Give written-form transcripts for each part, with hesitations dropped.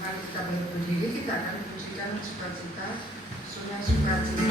Mari kita berdiri, kita akan pujikan sukacita, sungai sukacita.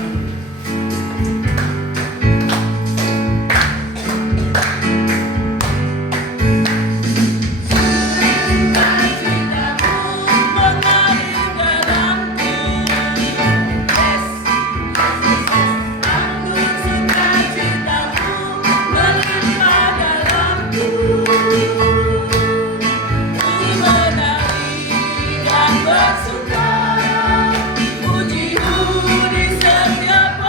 Bersuka, pujimu di setiap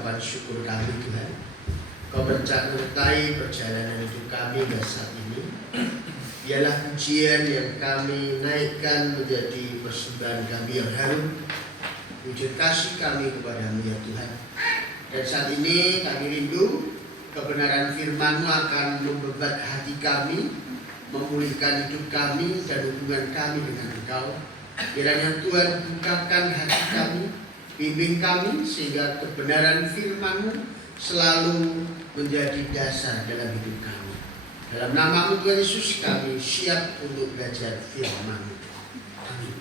ucapan syukur kami Tuhan. Kau menyertai perjalanan hidup kami pada saat ini. Ialah pujian yang kami naikkan menjadi persembahan kami yang harum, wujud kasih kami kepada-Mu ya Tuhan. Dan saat ini kami rindu kebenaran firman-Mu akan membebat hati kami, memulihkan hidup kami dan hubungan kami dengan Engkau. Kiranya Tuhan bukakan hati kami, bimbing kami sehingga kebenaran firman-Mu selalu menjadi dasar dalam hidup kami. Dalam nama-Mu Tuhan Yesus kami siap untuk belajar firman-Mu. Amin.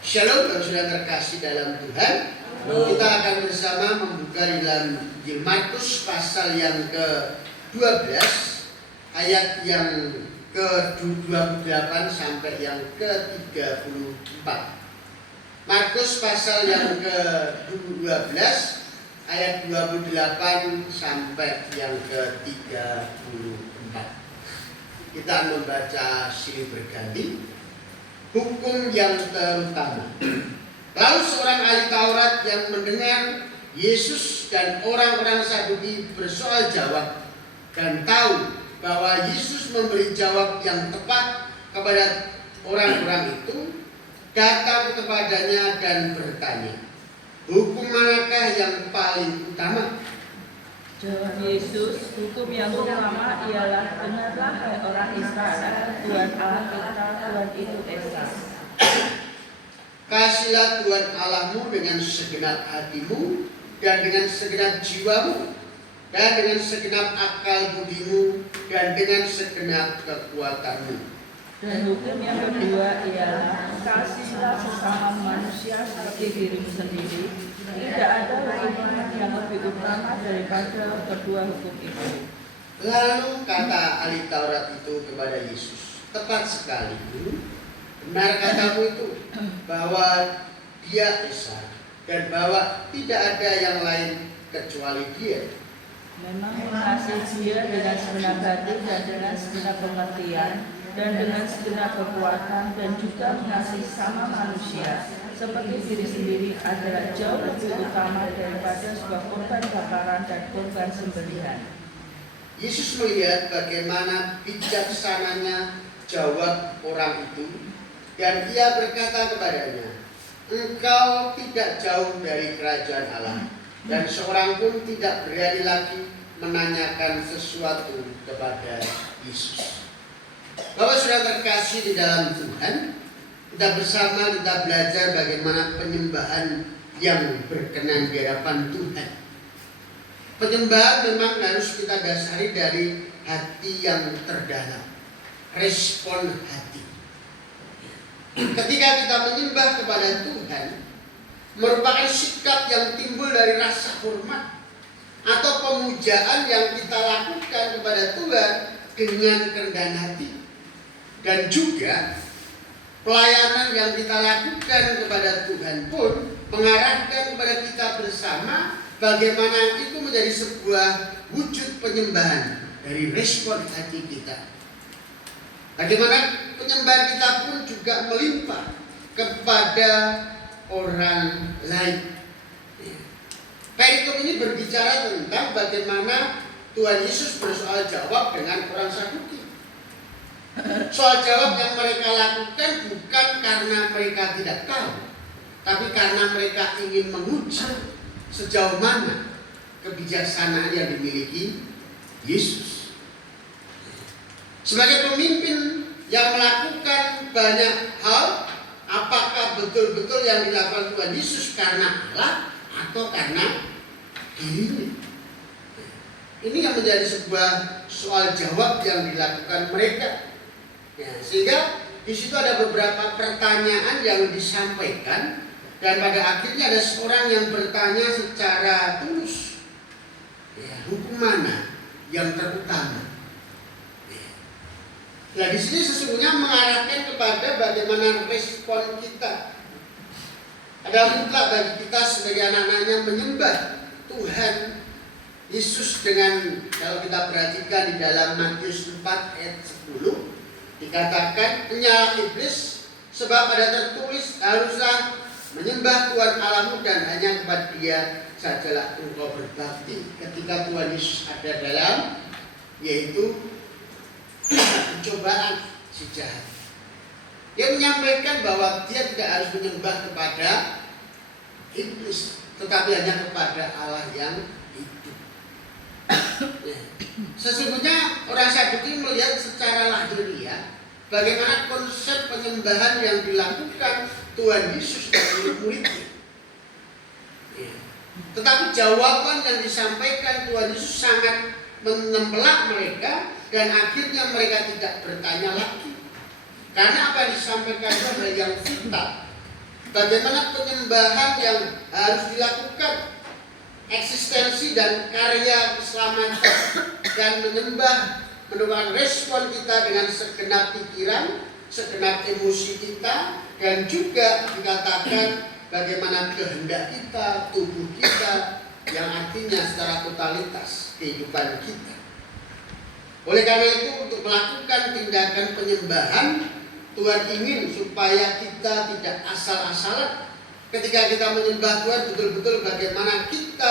Shalom dan saudara terkasih dalam Tuhan. Kita akan bersama membuka dalam Injil Markus pasal yang ke-12 ayat yang ke-28 sampai yang ke-34. Markus pasal yang ke-12 ayat 28 sampai yang ke-34. Kita membaca silih berganti. Hukum yang terutama. Lalu seorang ahli Taurat yang mendengar Yesus dan orang-orang Saduki bersoal jawab dan tahu bahwa Yesus memberi jawab yang tepat kepada orang-orang itu, datang kepadanya dan bertanya, hukum manakah yang paling utama? Jawab Yesus, hukum yang utama ialah, dengarlah hai orang Israel, Tuhan Allah kita, Tuhan itu Esa. Kasihlah Tuhan Allahmu dengan segenap hatimu dan dengan segenap jiwamu dan dengan segenap akal budimu dan dengan segenap kekuatanmu. Dan hukum yang kedua ialah, kasihlah sesama manusia seperti dirimu sendiri. Tidak ada hukum yang lebih utama daripada kedua hukum itu. Lalu kata ahli Taurat itu kepada Yesus, tepat sekali, benar katamu itu, bahwa dia Esa dan bahwa tidak ada yang lain kecuali dia. Memang mengasihi dia dengan segenap hati dan dengan segenap pengertian dan dengan segenap kekuatan dan juga mengasihi sama manusia seperti diri sendiri adalah jauh lebih utama daripada sebuah korban bakaran dan korban sembelihan. Yesus melihat bagaimana bijaksananya jawab orang itu dan ia berkata kepadanya, engkau tidak jauh dari kerajaan Allah. Dan seorang pun tidak berani lagi menanyakan sesuatu kepada Yesus. Bapak sudah terkasih di dalam Tuhan, kita bersama kita belajar bagaimana penyembahan yang berkenan di hadapan Tuhan. Penyembahan memang harus kita dasari dari hati yang terdalam, respon hati. Ketika kita menyembah kepada Tuhan, merupakan sikap yang timbul dari rasa hormat atau pemujaan yang kita lakukan kepada Tuhan dengan kerendahan hati. Dan juga pelayanan yang kita lakukan kepada Tuhan pun mengarahkan kepada kita bersama bagaimana itu menjadi sebuah wujud penyembahan dari respon hati kita. Bagaimana penyembahan kita pun juga melimpah kepada orang lain. Perikop ini berbicara tentang bagaimana Tuhan Yesus bersoal jawab dengan orang Saduki. Soal jawab yang mereka lakukan bukan karena mereka tidak tahu, tapi karena mereka ingin menguji sejauh mana kebijaksanaan yang dimiliki Yesus. Sebagai pemimpin yang melakukan banyak hal, apakah betul-betul yang dilakukan Tuhan Yesus karena Allah atau karena dirinya? Ini yang menjadi sebuah soal jawab yang dilakukan mereka. Ya, sehingga di situ ada beberapa pertanyaan yang disampaikan dan pada akhirnya ada seorang yang bertanya secara tulus, ya, hukum mana yang terutama? Nah, di sini sesungguhnya mengarahkan kepada bagaimana respon kita. Ada mutlak bagi kita sebagai anak-anaknya menyembah Tuhan Yesus dengan, kalau kita perhatikan di dalam Matius 4 ayat 10 dikatakan, menyala iblis sebab ada tertulis haruslah menyembah Tuhan Allahmu dan hanya kepada Dia sajalah engkau berbakti ketika Tuhan Yesus ada dalam, yaitu pencobaan si jahat. Dia menyampaikan bahwa dia tidak harus menyembah kepada iblis, tetapi hanya kepada Allah yang hidup. Ya. Sesungguhnya orang Saduki melihat secara lahiriah bagaimana konsep penyembahan yang dilakukan Tuhan Yesus dan murid-muridnya. Ya. Tetapi jawaban yang disampaikan Tuhan Yesus sangat menempelak mereka, dan akhirnya mereka tidak bertanya lagi. Karena apa yang disampaikan itu adalah yang vital. Bagaimana penyembahan yang harus dilakukan, eksistensi dan karya keselamatan, dan menyembah merupakan respon kita dengan segenap pikiran, segenap emosi kita, dan juga dikatakan bagaimana kehendak kita, tubuh kita, yang artinya secara totalitas kehidupan kita. Oleh karena itu, untuk melakukan tindakan penyembahan, Tuhan ingin supaya kita tidak asal-asalan. Ketika kita menyembah Tuhan, betul-betul bagaimana kita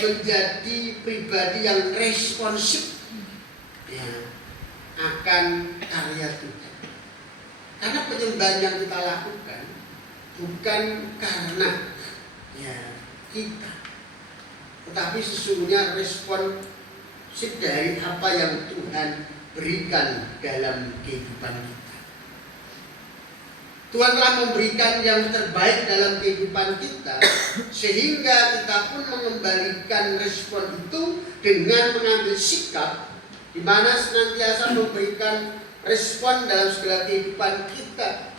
menjadi pribadi yang responsif ya, akan karya Tuhan. Karena penyembahan yang kita lakukan bukan karena ya, kita, tetapi sesungguhnya responsif dari apa yang Tuhan berikan dalam kehidupan kita. Tuhan telah memberikan yang terbaik dalam kehidupan kita, sehingga kita pun mengembalikan respon itu dengan mengambil sikap di mana senantiasa memberikan respon dalam segala kehidupan kita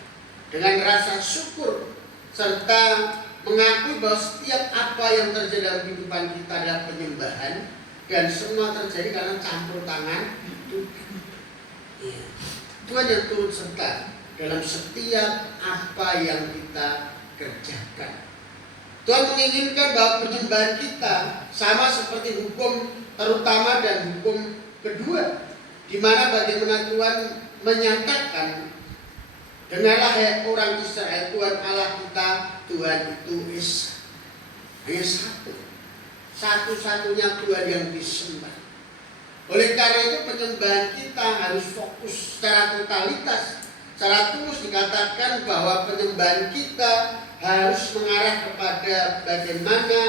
dengan rasa syukur, serta mengakui bahwa setiap apa yang terjadi dalam kehidupan kita adalah penyembahan, dan semua terjadi karena campur tangan Tuhan. Ya. Tuhan yang turut serta dalam setiap apa yang kita kerjakan. Tuhan menginginkan bahwa penyembahan kita sama seperti hukum terutama dan hukum kedua, di mana bagaimana Tuhan menyatakan, dengarlah hai orang Israel, Tuhan Allah kita, Tuhan itu Esa. Hanya satu-satunya Tuhan yang disembah. Oleh karena itu penyembahan kita harus fokus secara totalitas. Secara tulus dikatakan bahwa penyembahan kita harus mengarah kepada bagaimana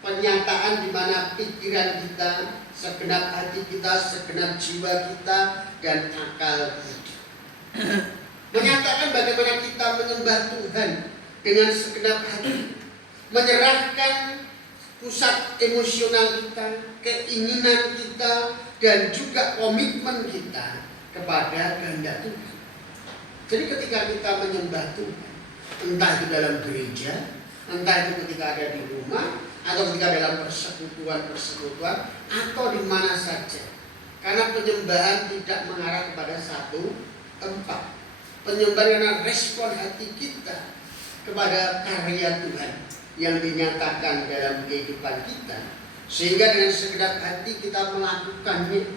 penyataan di mana pikiran kita, segenap hati kita, segenap jiwa kita, dan akal budi. Menyatakan bagaimana kita menyembah Tuhan dengan segenap hati, menyerahkan pusat emosional kita, keinginan kita, dan juga komitmen kita kepada kehendak Tuhan. Jadi ketika kita menyembah Tuhan, entah itu dalam gereja, entah itu ketika ada di rumah, atau ketika dalam persekutuan, atau di mana saja. Karena penyembahan tidak mengarah kepada satu tempat. Penyembahan adalah respon hati kita kepada karya Tuhan yang dinyatakan dalam kehidupan kita, sehingga dengan segenap hati kita melakukannya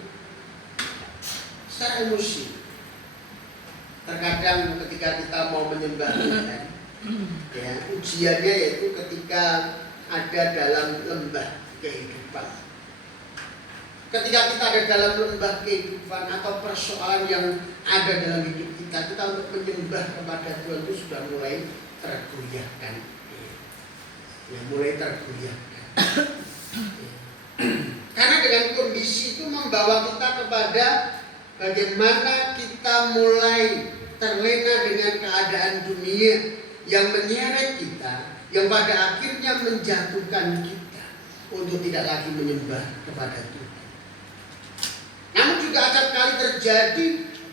secara emosi. Terkadang ketika kita mau menyembah Tuhan, ya, ujiannya yaitu ketika ada dalam lembah kehidupan. Ketika kita ada dalam lembah kehidupan atau persoalan yang ada dalam hidup kita, kita untuk menyembah kepada Tuhan itu sudah mulai tergoyahkan. Ya, mulai tergoyahkan. Ya. Karena dengan kondisi itu membawa kita kepada bagaimana kita mulai terlena dengan keadaan dunia yang menyeret kita, yang pada akhirnya menjatuhkan kita untuk tidak lagi menyembah kepada Tuhan. Namun juga acap kali terjadi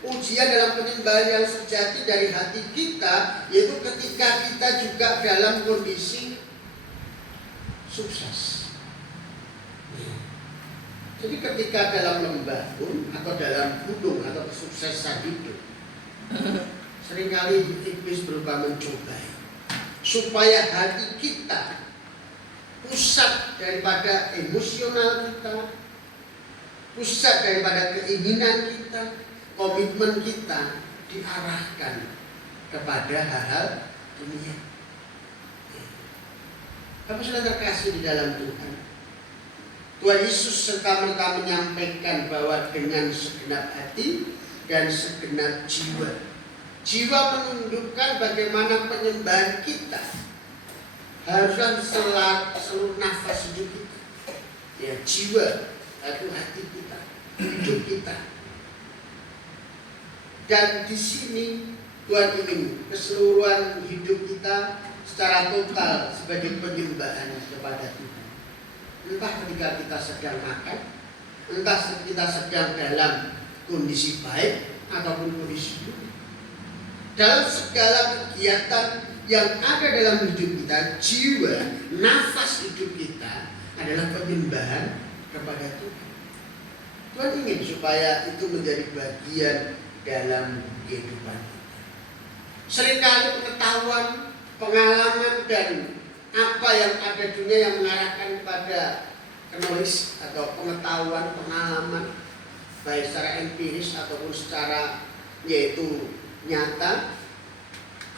ujian dalam penyembahan yang sejati dari hati kita, yaitu ketika kita juga dalam kondisi sukses. Jadi ketika dalam lembah pun, atau dalam gunung, atau kesuksesan hidup, seringkali iblis berusaha mencobai supaya hati kita, pusat daripada emosional kita, pusat daripada keinginan kita, komitmen kita diarahkan kepada hal-hal dunia. Bapak Saudara terkasih di dalam Tuhan, Tuhan Yesus serta-merta menyampaikan bahwa dengan segenap hati dan segenap jiwa. Jiwa menunjukkan bagaimana penyembahan kita haruslah seluruh nafas hidup kita. Ya, jiwa itu hati kita, hidup kita. Dan di sini Tuhan ingin keseluruhan hidup kita secara total sebagai penyembahan kepada Tuhan. Entah ketika kita sedang makan, entah kita sedang dalam kondisi baik ataupun kondisi buruk. Dalam segala kegiatan yang ada dalam hidup kita, jiwa, nafas hidup kita adalah penyembahan kepada Tuhan. Tuhan ingin supaya itu menjadi bagian dalam kehidupan kita. Seringkali pengetahuan, pengalaman, dan apa yang ada dunia yang mengarahkan kepada knowledge atau pengetahuan, pengalaman, baik secara empiris ataupun secara yaitu nyata,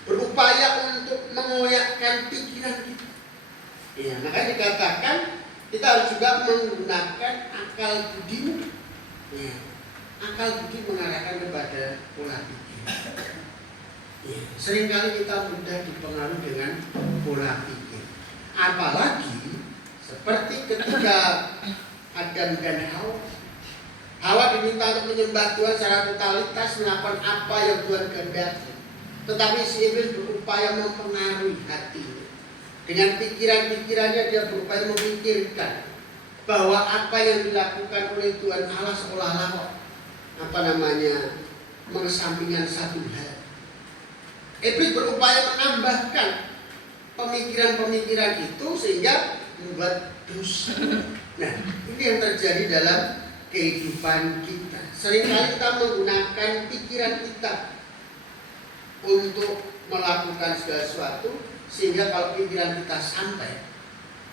berupaya untuk mengoyakkan pikiran kita. Ya, makanya dikatakan kita harus juga menggunakan akal budimu. Ya, akal budi mengarahkan kepada pola pikir. Ya, seringkali kita mudah dipengaruhi dengan pola pikir. Apalagi seperti ketika Adam dan Hawa. Hawa diminta untuk menyembah Tuhan secara totalitas, melakukan apa yang Tuhan kehendaki. Tetapi si iblis berupaya mempengaruhi hatinya. Dengan pikiran-pikirannya dia berupaya memikirkan bahwa apa yang dilakukan oleh Tuhan Allah seolah-olah mengesampingkan satu hal. Iblis berupaya menambahkan pemikiran-pemikiran itu sehingga membuat dosa. Nah, ini yang terjadi dalam kehidupan kita. Seringkali kita menggunakan pikiran kita untuk melakukan segala sesuatu, sehingga kalau pikiran kita sampai,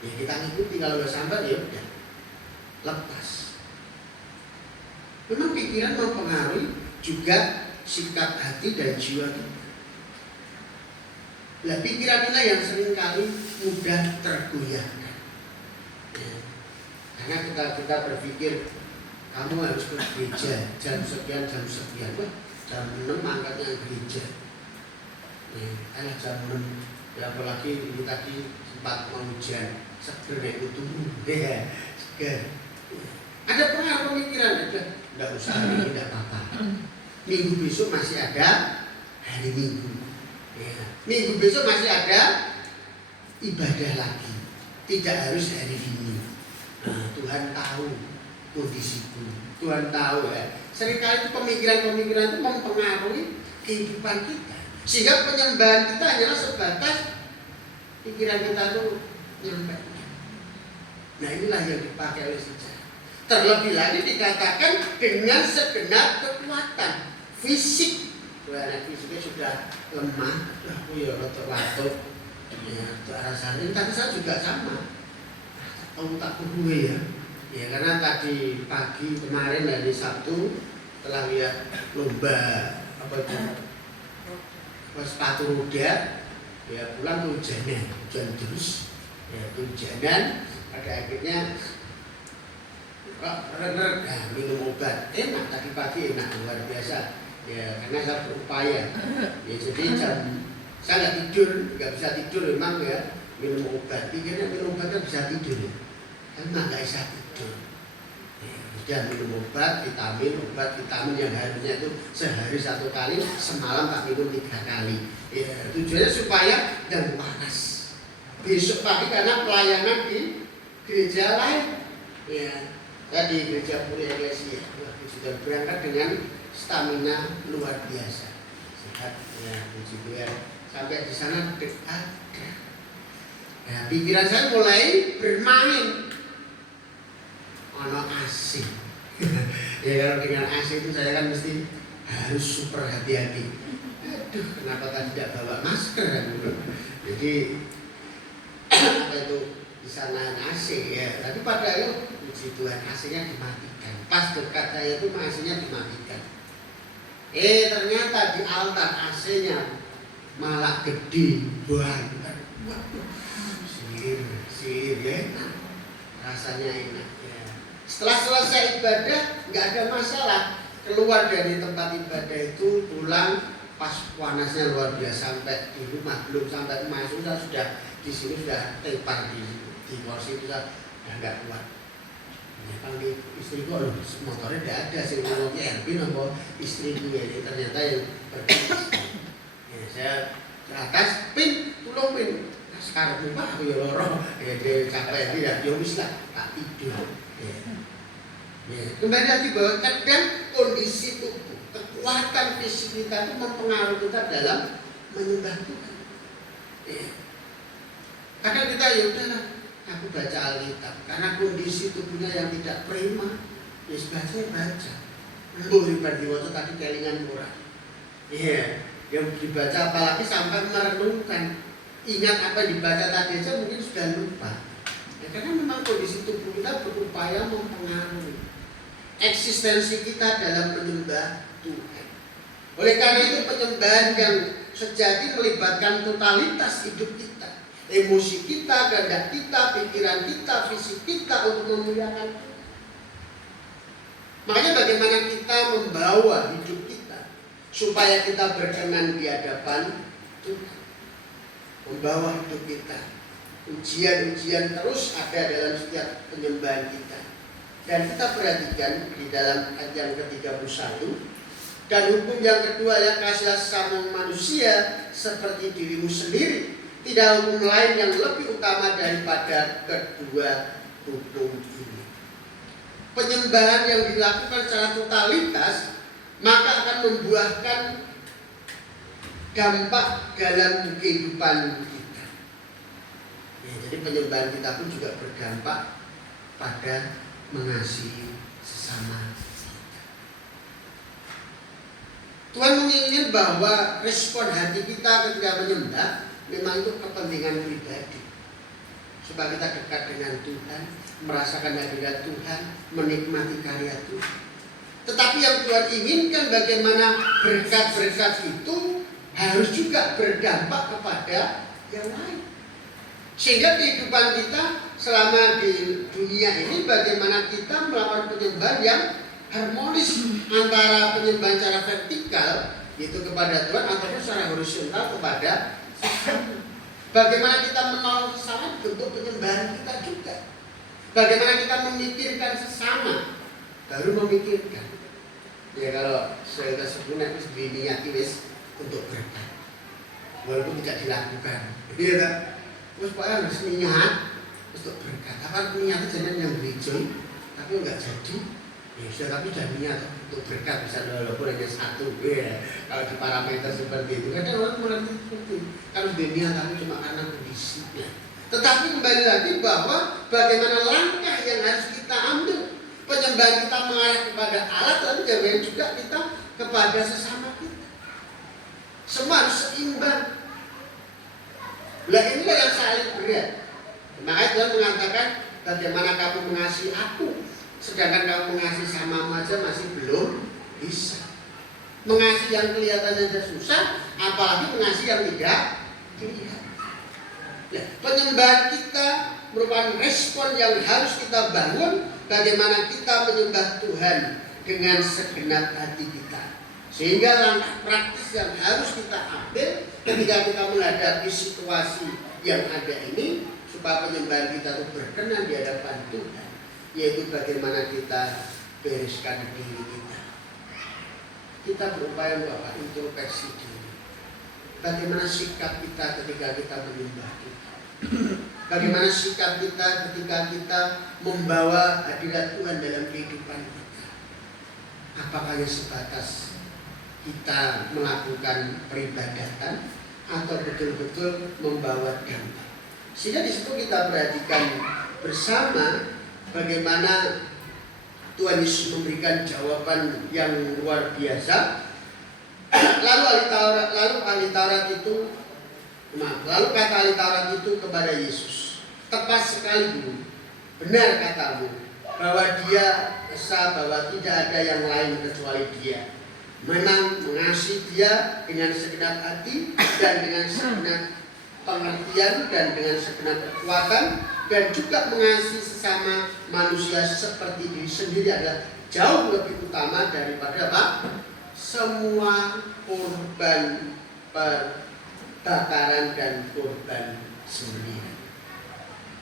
ya kita ngikuti. Kalau nggak sampai, ya udah lepas. Memang pikiran mempengaruhi juga sikap hati dan jiwa kita. Nah, pikiran inilah yang seringkali mudah tergoyahkan. Ya. Karena kita berpikir kamu harus ke gereja jam sekian, wah jam 6 angkatnya gereja. Ya, jam 6, ya apalagi ini tadi sempat mau hujan, seger itu turun, ya seger. Ada pengaruh pemikiran, tidak usah hari ini tidak apa-apa. Minggu besok masih ada hari Minggu. Ya. Minggu besok masih ada ibadah lagi, tidak harus hari ini. Nah, Tuhan tahu kondisiku, Tuhan tahu ya. Seringkali itu pemikiran-pemikiran itu mempengaruhi kehidupan kita, sehingga penyembahan kita hanyalah sebatas pikiran kita itu nyampe. Nah, inilah yang dipakai oleh sejarah. Terlebih lagi dikatakan dengan segenap kekuatan fisik. Anak fisiknya sudah lemah, aku ya rotok-rotok, ya rasa ini. Tapi saya juga sama, tak gue ya. Ya karena tadi pagi kemarin hari Sabtu setelah lihat lomba sepatu roda, ya pulang hujan terus, ya hujanan. Pada akhirnya minum obat, enak tadi pagi, enak luar biasa. Ya karena saya berupaya. Ya jadi saya nggak tidur, nggak bisa tidur memang ya, minum obat. Pikirnya minum obatnya bisa tidur, karena nggak bisa tidur. Ya, minum obat vitamin yang harusnya itu sehari 1 kali, semalam tak minum 3 kali. Ya, tujuannya supaya dan panas. Besok pagi karena pelayanan di gereja lain. Ya, saya di gereja Puri Eklesia. Sudah berangkat dengan stamina luar biasa. Sehat, ya, puji Tuhan. Sampai di sana ada. Ya, pikiran saya mulai bermain. Ono AC. Ya kalau dengan AC itu saya kan mesti harus super hati-hati. Aduh, kenapa tadi tidak bawa masker kan? Jadi apa itu di sana AC ya. Tapi padahal puji Tuhan AC-nya dimatikan. Pas dekat saya itu AC-nya dimatikan. Ternyata di altar AC-nya malah gede banget. Waduh, masjid ya enak, rasanya enak ya. Setelah selesai ibadah nggak ada masalah, keluar dari tempat ibadah itu pulang pas panasnya luar biasa, sampai di rumah belum sampai masuk sudah di sini sudah tepar di kursi itu sudah nggak kuat. Ya, panggil istriku, loh motornya tidak ada sih, ngomongnya Erwin apa istriku ya, ternyata yang pergi istri. Ya, saya ke atas, Pin, tolong Pin, sekarang lupa aku ya loro, ya dia capek tidak, ya wis lah, tak tidur. Ya. Ya, kembali lagi bahwa kadang kondisi tubuh, kekuatan fisik kita itu mempengaruhi kita dalam menyembah Tuhan. Ya. Kadang kita ya udahlah, aku baca Alkitab karena kondisi tubuhnya yang tidak prima, ya baca. Mburi berdiwoto tadi kelingan murah. Iya, yang dibaca apalagi sampai merenungkan, ingat apa yang dibaca tadi aja mungkin sudah lupa. Ya, karena memang kondisi tubuh kita berupaya mempengaruhi eksistensi kita dalam menyembah Tuhan. Oleh karena itu penyembahan yang sejati melibatkan totalitas hidup kita. Emosi kita, kehendak kita, pikiran kita, fisik kita untuk memuliakan Tuhan. Makanya bagaimana kita membawa hidup kita supaya kita berkenan di hadapan Tuhan. Membawa hidup kita. Ujian-ujian terus ada dalam setiap penyembahan kita. Dan kita perhatikan di dalam ayat yang ke-31. Dan hukum yang kedua yang kasihlah sesama manusia seperti dirimu sendiri. Tidak hukum lain yang lebih utama daripada kedua hukum ini. Penyembahan yang dilakukan secara totalitas maka akan membuahkan dampak dalam kehidupan kita. Ya, jadi penyembahan kita pun juga berdampak pada mengasihi sesama kita. Tuhan menginginkan bahwa respon hati kita ketika menyembah memang itu kepentingan pribadi, supaya kita dekat dengan Tuhan, merasakan hadirat Tuhan, menikmati karya Tuhan. Tetapi yang Tuhan inginkan bagaimana berkat-berkat itu harus juga berdampak kepada yang lain. Sehingga kehidupan kita selama di dunia ini bagaimana kita melakukan penyembahan yang harmonis antara penyembahan secara vertikal yaitu kepada Tuhan ataupun secara horizontal kepada sesama. Bagaimana kita menolong sesama bentuk penyembahan kita juga. Bagaimana kita memikirkan sesama baru memikirkan. Ya kalau saya sebutnya itu diniati wis untuk berkat. Walaupun tidak dilakukan. Iya tak? Terus Pak harus niat untuk berkat. Apa niat jangan yang gereja tapi enggak jadi. Ya sudah tapi sudah niat untuk berkat bisa walaupun hanya satu. Ya, kalau di parameter seperti itu kadang orang mengerti seperti itu. Kalau dunia tapi cuma karena kondisinya. Tetapi kembali lagi bahwa bagaimana langkah yang harus kita ambil. Penyembahan kita mengarah kepada Allah, tapi juga kita kepada sesama kita. Semua harus seimbang. Lah inilah yang saling berat. Makanya Tuhan mengatakan bagaimana kamu mengasihi aku, sedangkan kamu mengasihi samamu aja masih belum bisa. Mengasihi yang kelihatannya saja susah, apalagi mengasihi yang tidak terlihat. Nah, penyembahan kita merupakan respon yang harus kita bangun. Bagaimana kita menyembah Tuhan dengan segenap hati kita. Sehingga langkah praktis yang harus kita ambil ketika kita menghadapi situasi yang ada ini supaya penyembahan kita itu berkenan di hadapan Tuhan, yaitu bagaimana kita bereskan diri kita. Kita berupaya untuk introspeksi diri. Bagaimana sikap kita ketika kita menyembah Tuhan. Bagaimana sikap kita ketika kita membawa hadirat Tuhan dalam kehidupan kita. Apakah hanya sebatas kita melakukan peribadatan atau betul-betul membawa dampak. Sehingga di situ kita perhatikan bersama bagaimana Tuhan Yesus memberikan jawaban yang luar biasa. Lalu ahli Taurat itu kepada Yesus, tepat sekali Guru, benar katamu bahwa dia esa bahwa tidak ada yang lain kecuali dia. Memang mengasihi dia dengan segenap hati dan dengan segenap pengertian dan dengan segenap kekuatan dan juga mengasihi sesama manusia seperti diri sendiri adalah jauh lebih utama daripada apa? Semua kurban bakaran dan kurban sembelihan.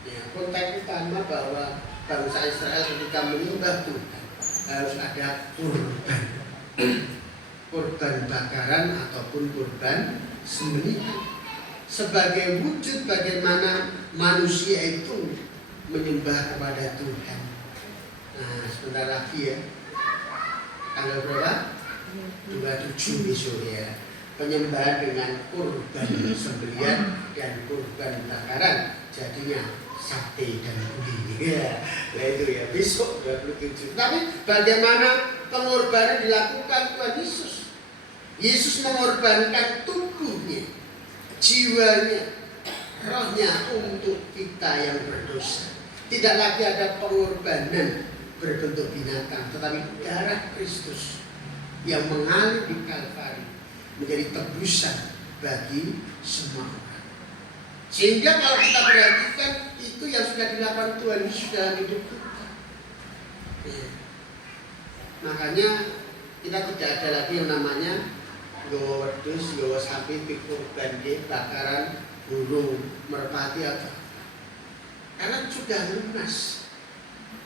Ya, konteks utama bahwa bangsa Israel ketika menyembah Tuhan harus ada kurban bakaran ataupun kurban sembelihan sebagai wujud bagaimana manusia itu menyembah kepada Tuhan. Nah, sebentar lagi ya, tanggal berapa? 27 besok ya, penyembahan dengan kurban sembelihan dan kurban bakaran, jadinya sate dan ubi ya. Nah itu ya, besok 27. Tapi bagaimana pengorbanan dilakukan Tuhan Yesus? Yesus mengorbankan tubuhnya, jiwanya, rohnya untuk kita yang berdosa. Tidak lagi ada pengorbanan berbentuk binatang, tetapi darah Kristus yang mengalir di Kalvari menjadi tebusan bagi semua orang. Sehingga kalau kita perhatikan itu yang sudah dilakukan Tuhan Yesus dalam hidup kita. Ya. Makanya kita tidak ada lagi yang namanya gowo wedhus, gowo sapi, kurban bakaran, burung, merpati apa. Karena sudah lunas,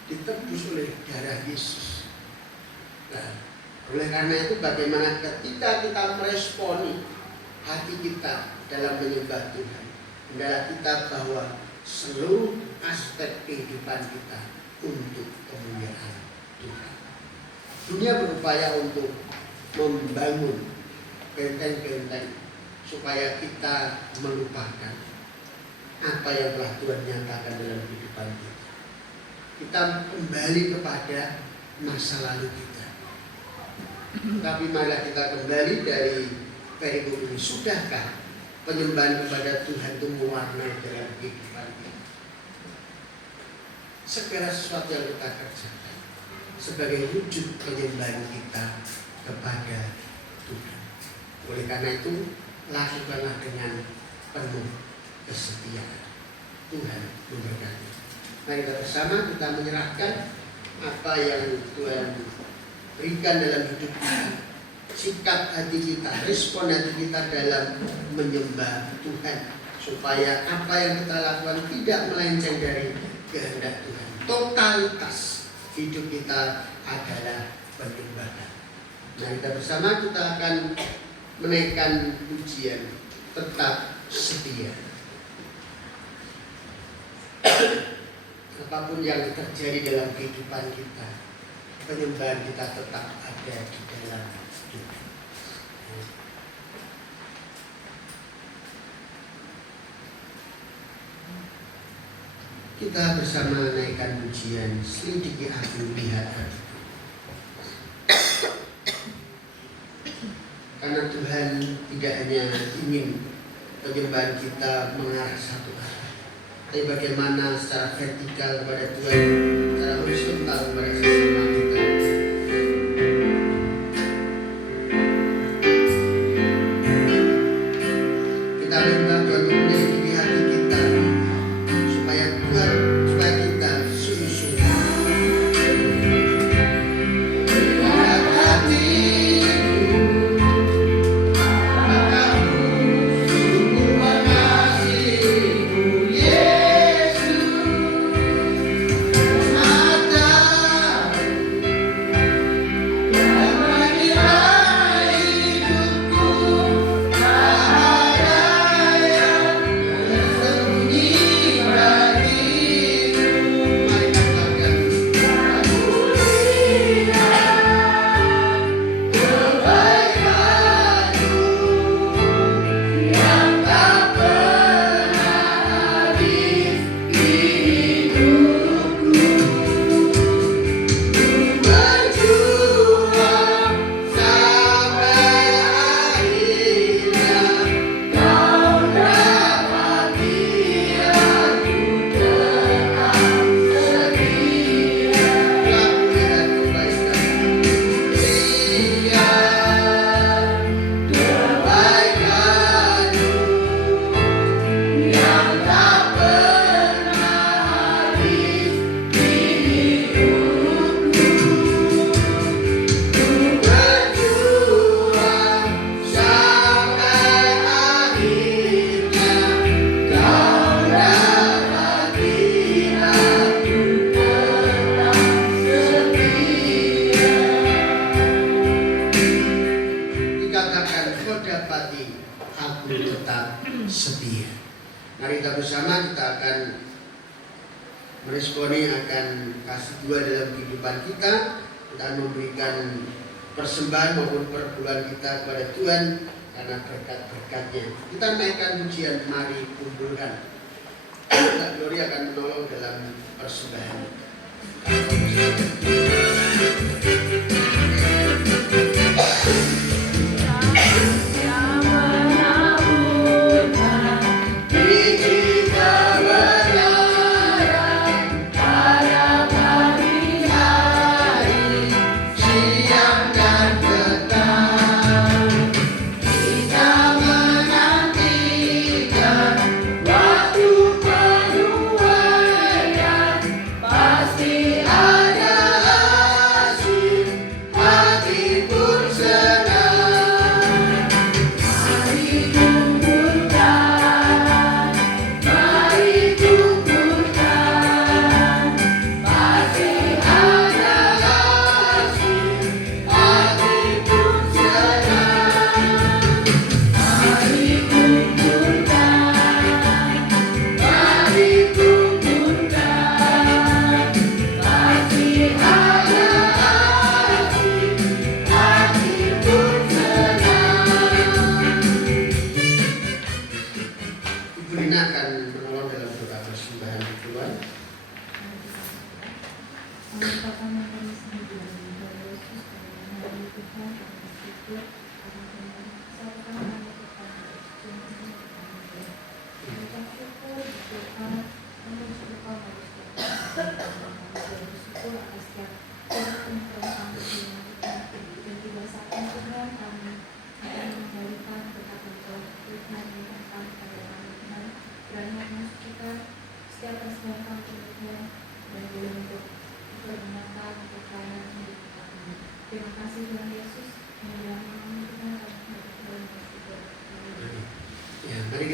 ditebus oleh darah Yesus. Nah, oleh karena itu bagaimana ketika kita meresponi hati kita dalam menyembah Tuhan, hendaklah kita bahwa seluruh aspek kehidupan kita untuk kemuliaan Tuhan. Dunia berupaya untuk membangun benteng-benteng supaya kita melupakan apa yang telah Tuhan nyatakan dalam kehidupan kita. Kita kembali kepada masa lalu kita. Tapi marilah kita kembali dari perikop ini. Sudahkah penyembahan kepada Tuhan itu mewarnai dalam kehidupan kita? Segala sesuatu yang kita kerjakan sebagai wujud penyembahan kita kepada Tuhan. Oleh karena itu, lakukanlah dengan penuh kesetiaan. Tuhan memberkati. Mari kita bersama kita menyerahkan apa yang Tuhan berikan dalam hidup kita, sikap hati kita, respon hati kita dalam menyembah Tuhan, supaya apa yang kita lakukan tidak melenceng dari kehendak Tuhan. Totalitas hidup kita adalah penyembahan. Nah, kita bersama kita akan menaikkan pujian tetap setia. Apapun yang terjadi dalam kehidupan kita, penyembahan kita tetap ada di dalam Tuhan. Kita bersama menaikkan pujian selidiki aku, lihat hatiku. Karena Tuhan tidak hanya ingin penyembahan kita mengarah satu arah, tapi bagaimana secara vertikal kepada Tuhan, secara horizontal kepada sesama kita. Kita minta Tuhan untuk menyelidiki hati kita, supaya kita sungguh-sungguh lihat hatiku, mataku sungguh mengasihimu Yesus, mataku meresponi akan kasih Tuhan dalam kehidupan kita dan memberikan persembahan maupun perpuluhan kita kepada Tuhan karena berkat-berkatnya. Kita naikkan pujian, mari kumpulkan. Kak Glory akan menolong dalam persembahan.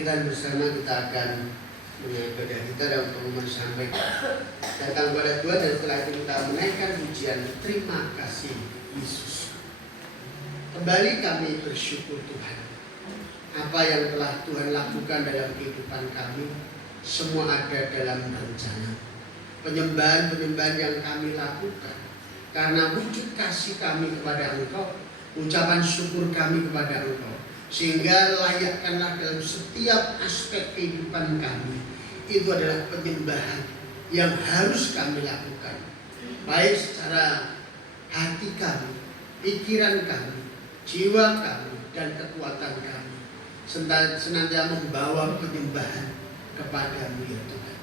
Bersama kita akan mengibadah kita dan untuk sampaikan datang kepada Tuhan, dan setelah itu kita menaikkan pujian terima kasih Yesus. Kembali kami bersyukur Tuhan, apa yang telah Tuhan lakukan dalam kehidupan kami semua ada dalam rencana. Penyembahan-penyembahan yang kami lakukan karena wujud kasih kami kepada Engkau, ucapan syukur kami kepada Engkau, sehingga layakkanlah dalam setiap aspek kehidupan kami. Itu adalah penyembahan yang harus kami lakukan, baik secara hati kami, pikiran kami, jiwa kami, dan kekuatan kami, senantiasa membawa penyembahan kepadamu ya Tuhan.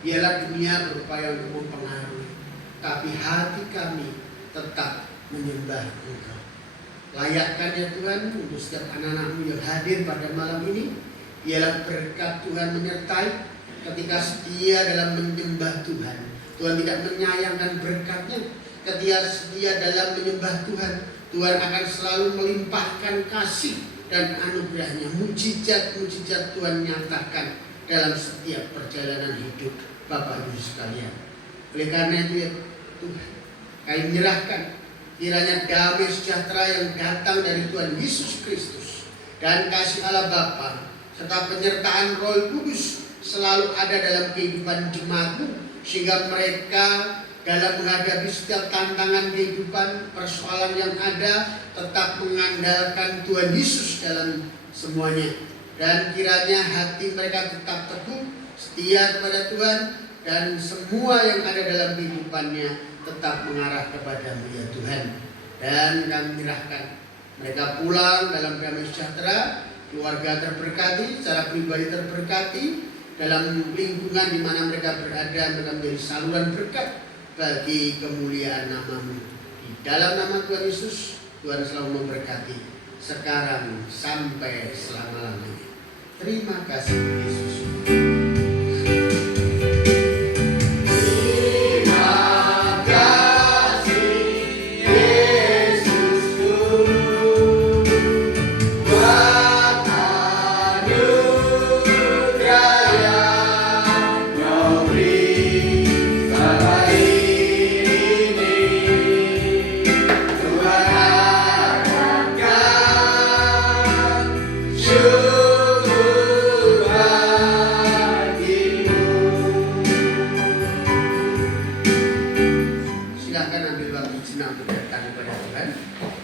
Biarlah dunia berupaya untuk mempengaruhi, tapi hati kami tetap menyembah Engkau. Layakkan ya Tuhan untuk setiap anak-anak-Mu yang hadir pada malam ini. Biarlah berkat Tuhan menyertai ketika setia dalam menyembah Tuhan. Tuhan tidak menyayangkan berkatnya. Ketika setia dalam menyembah Tuhan, Tuhan akan selalu melimpahkan kasih dan anugerahnya. Mujizat-mujizat Tuhan nyatakan dalam setiap perjalanan hidup Bapak Ibu sekalian. Oleh karena itu ya Tuhan, kami menyerahkan kiranya damai sejahtera yang datang dari Tuhan Yesus Kristus dan kasih Allah Bapa serta penyertaan Roh Kudus selalu ada dalam kehidupan jemaat-Mu, sehingga mereka dalam menghadapi setiap tantangan kehidupan, persoalan yang ada, tetap mengandalkan Tuhan Yesus dalam semuanya. Dan kiranya hati mereka tetap teguh, setia kepada Tuhan, dan semua yang ada dalam kehidupannya tetap mengarah kepada-Mu ya Tuhan. Dan kami menyerahkan mereka pulang dalam damai sejahtera, keluarga terberkati, secara pribadi terberkati, dalam lingkungan di mana mereka berada, mereka menjadi saluran berkat bagi kemuliaan nama-Mu. Di dalam nama Tuhan Yesus, Tuhan selalu memberkati sekarang sampai selama-lamanya. Terima kasih Yesus.